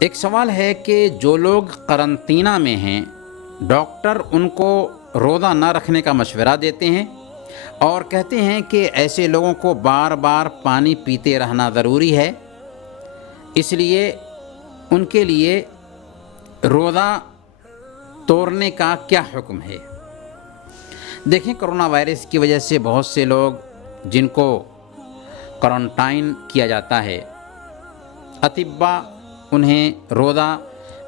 ایک سوال ہے کہ جو لوگ قرنطینہ میں ہیں، ڈاکٹر ان کو روزہ نہ رکھنے کا مشورہ دیتے ہیں اور کہتے ہیں کہ ایسے لوگوں کو بار بار پانی پیتے رہنا ضروری ہے، اس لیے ان کے لیے روزہ توڑنے کا کیا حکم ہے؟ دیکھیں، کرونا وائرس کی وجہ سے بہت سے لوگ جن کو کوارنٹائن کیا جاتا ہے، اطباء انہیں روزہ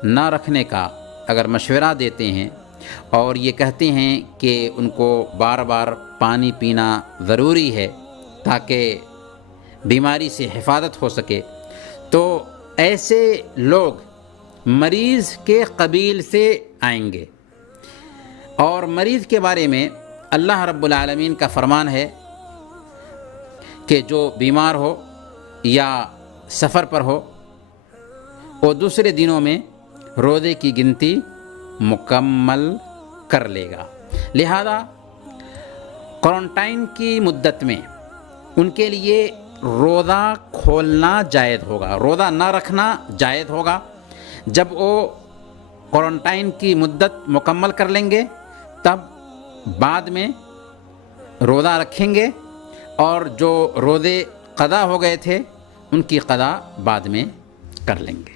نہ رکھنے کا اگر مشورہ دیتے ہیں اور یہ کہتے ہیں کہ ان کو بار بار پانی پینا ضروری ہے تاکہ بیماری سے حفاظت ہو سکے، تو ایسے لوگ مریض کے قبیل سے آئیں گے، اور مریض کے بارے میں اللہ رب العالمین کا فرمان ہے کہ جو بیمار ہو یا سفر پر ہو وہ دوسرے دنوں میں روزے کی گنتی مکمل کر لے گا۔ لہذا کوارنٹائن کی مدت میں ان کے لیے روزہ کھولنا جائز ہوگا، روزہ نہ رکھنا جائز ہوگا۔ جب وہ کوارنٹائن کی مدت مکمل کر لیں گے تب بعد میں روزہ رکھیں گے، اور جو روزے قضا ہو گئے تھے ان کی قضا بعد میں کر لیں گے۔